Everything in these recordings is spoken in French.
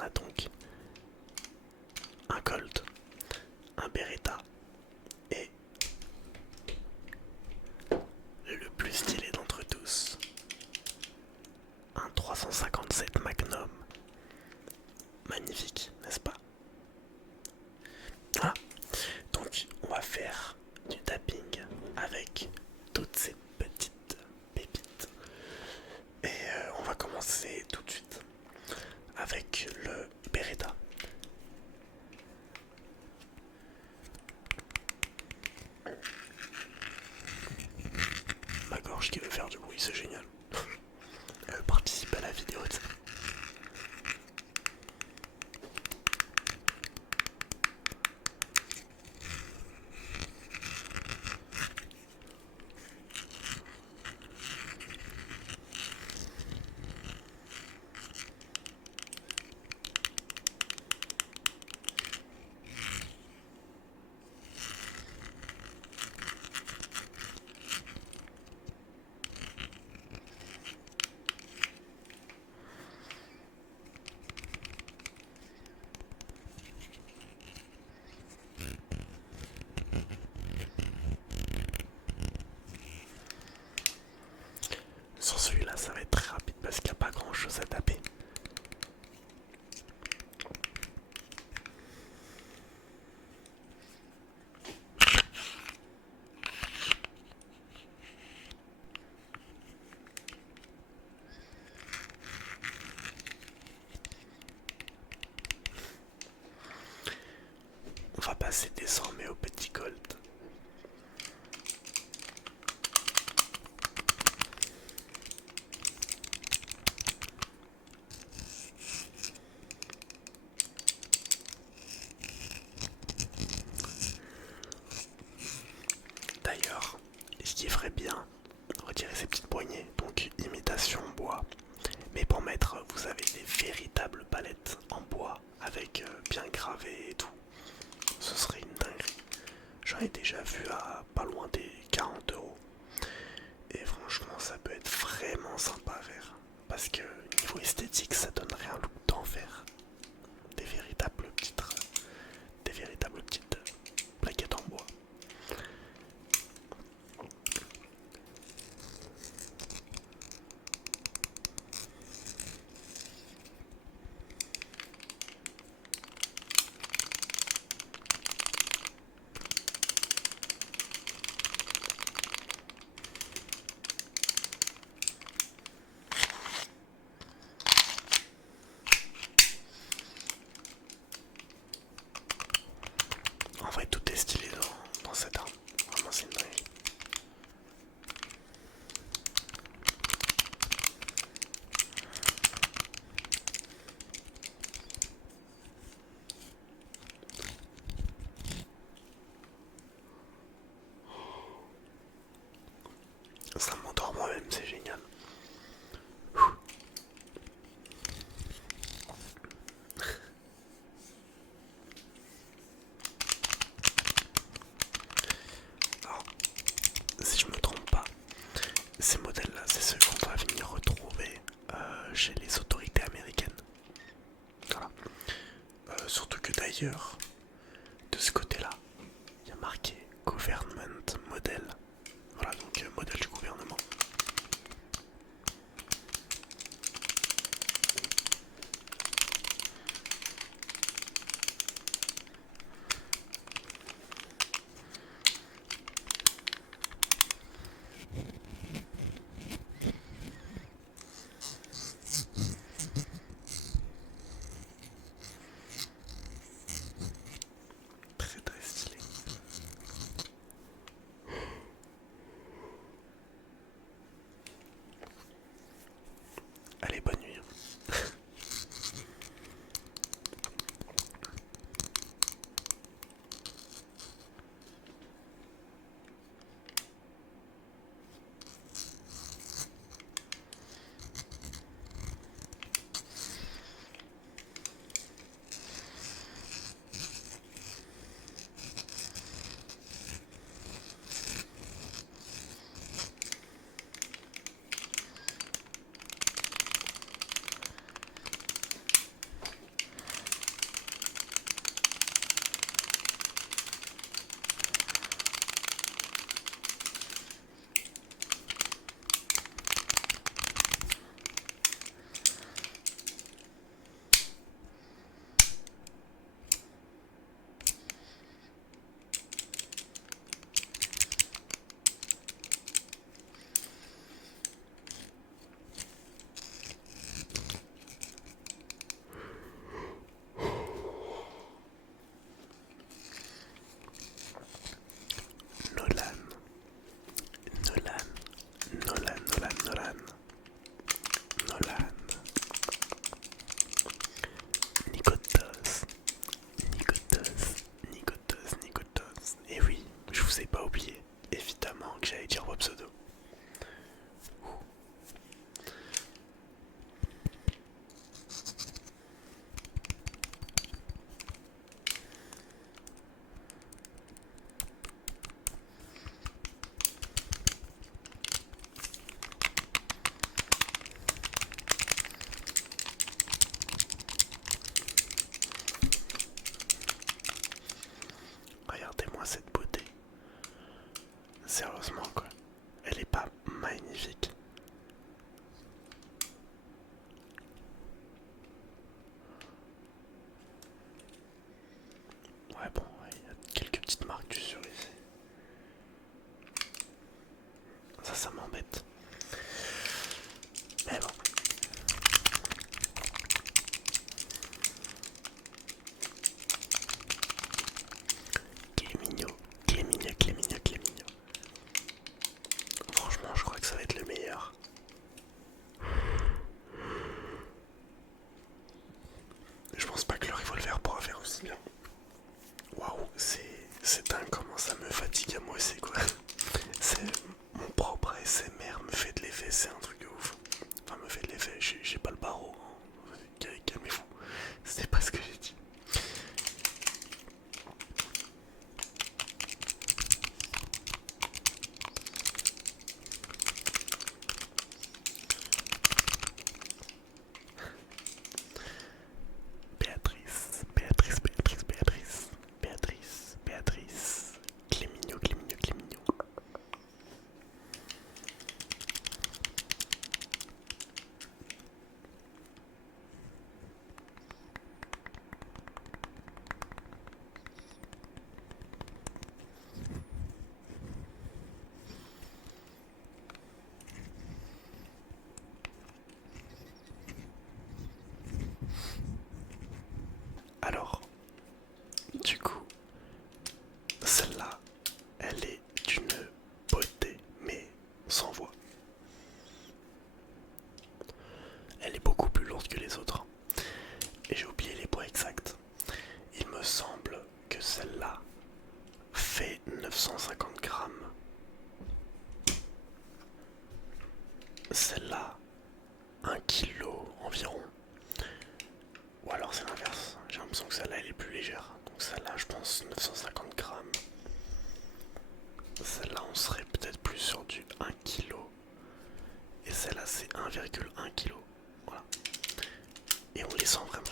a donc un Colt, un Beretta et le plus stylé d'entre tous, un 357 Magnum. Magnifique, n'est-ce pas? Voilà, donc on va faire du tapping avec toutes ces petites pépites. Et on va commencer tout de suite avec le Beretta. Ma gorge qui veut faire du bruit, c'est génial. Elle participe à la vidéo, tu sais. Sur celui-là, ça va être très rapide parce qu'il n'y a pas grand chose à taper. On va passer désormais au petit Colt. D'ailleurs, ce qui ferait bien, retirer ces petites poignées, donc imitation bois. Mais pour mettre, vous avez des véritables palettes en bois avec bien gravé et tout. Ce serait une dinguerie. J'en ai déjà vu à pas loin des 40 €. Et franchement, ça peut être vraiment sympa à faire. Parce que niveau esthétique, ça donnerait un look d'enfer. Des des véritables petites plaquettes en bois. En vrai, tout est stylé dans cette arme. Vraiment, c'est une dinguerie. Ça m'endort moi-même, c'est génial. Alors, si je me trompe pas, ces modèles-là, c'est ceux qu'on va venir retrouver chez les autorités américaines. Voilà. Surtout que d'ailleurs, de ce côté-là, il y a marqué Government Model. Voilà, donc modèle du gouvernement. Ça m'embête. Mais bon. Clémigno, Clémigno, Clémigno, Clémigno. Franchement, je crois que ça va être le meilleur. Je pense pas que le revolver pourra faire aussi bien. Waouh, c'est dingue comment ça me fatigue à moi aussi quoi. C'est mon propre ASMR me fait de l'effet, c'est un truc de ouf. Enfin me fait de l'effet, j'ai pas le barreau. Hein. Calmez-vous, c'est pas ce que j'ai dit. Béatrice, Béatrice, Béatrice, Béatrice, Béatrice, Béatrice, Clémigno, Clémigno, Clémigno. Alors, du coup, celle-là, elle est d'une beauté, mais sans voix. Elle est beaucoup plus lourde que les autres. Et j'ai oublié les poids exacts. Il me semble que celle-là fait 950 grammes. Celle-là, 1 kg environ. Ou alors c'est l'inverse. J'ai l'impression que celle-là elle est plus légère. Donc celle-là je pense 950 grammes. Celle-là on serait peut-être plus sur du 1 kg. Et celle-là c'est 1,1 kg. Voilà. Et on les sent vraiment.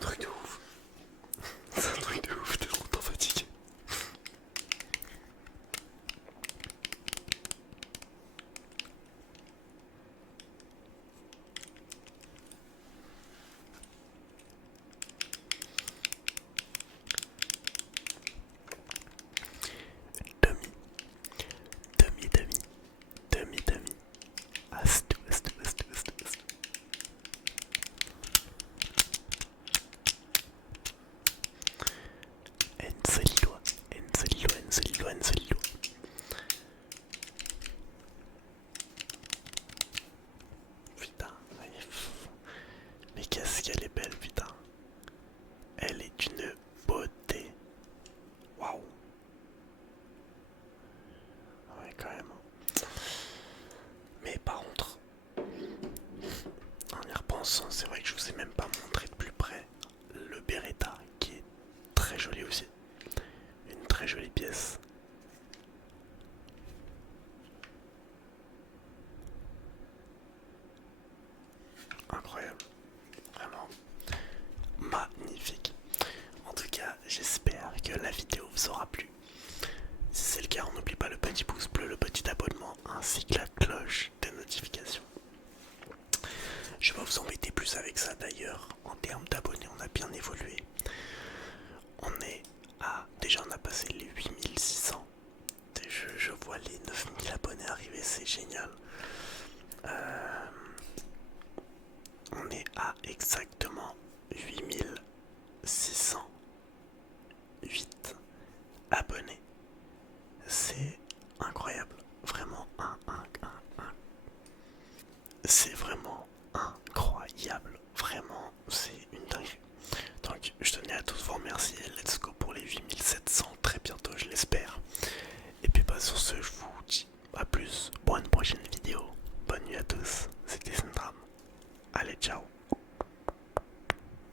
Truc de ouf. C'est un truc de ouf, t'es trop temps fatigué. Demi, demi, demi, demi, demi. Astou, astou, astou, astou, astou. Ensolillois, Ensolillois, Ensolillois, Ensolillois. Putain, mais qu'est-ce qu'elle est belle, putain. Elle est d'une beauté. Waouh. Ouais, quand même. Mais par contre, en y repensant, c'est vrai que je vous ai même pas montré de plus près le Beretta, qui est très joli aussi. Une très jolie pièce. Incroyable. Vraiment magnifique. En tout cas, j'espère que la vidéo vous aura plu. Si c'est le cas, on n'oublie pas le petit pouce bleu, le petit abonnement ainsi que la cloche de notification. Je vais vous embêter plus avec ça d'ailleurs. En termes d'abonnés, on a bien évolué. On est à... Déjà, on a passé les 8600. Je vois les 9000 abonnés arriver, c'est génial. On est à exactement 8608 abonnés.